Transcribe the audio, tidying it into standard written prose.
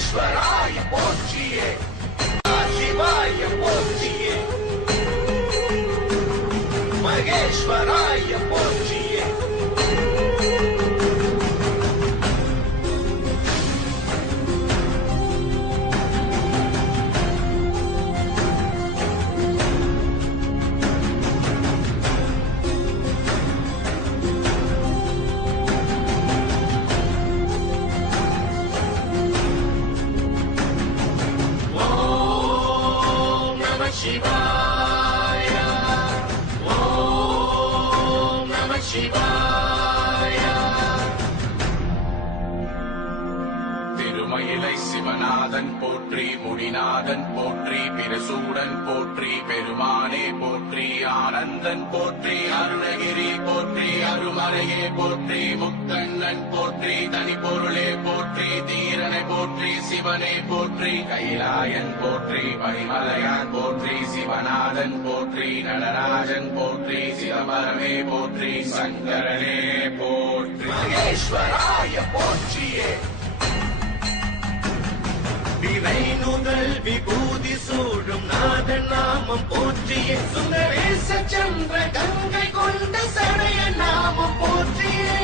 மகேஸ்வராய போற்றியே சிவாய போற்றியே மகேஸ்வராய போற்றியே Shivaya Om Namah Shivaya Thirumayilai Sivanathan போற்றி முடிநாதன் போற்றி பிரசூடன் போற்றி பெருமானே போற்றி ஆனந்தன் போற்றி அருணகிரி போற்றி அருமலையே போற்றி முக்கண்ணன் போற்றி தனிப்பொருளே போற்றி தீரனை போற்றி சிவனே போற்றி கைலாயன் போற்றி பரிமலையான் போற்றி சிவநாதன் போற்றி நடராஜன் போற்றி சிவபரமே போற்றி சங்கரனே போற்றி மகேஸ்வராய போற்றியே வினை நுதல் விபூதி சூழும் நாதன் நாமம் போற்றியே சுந்தரேச சந்திர கங்கை கொண்ட சடைய நாமம் போற்றியே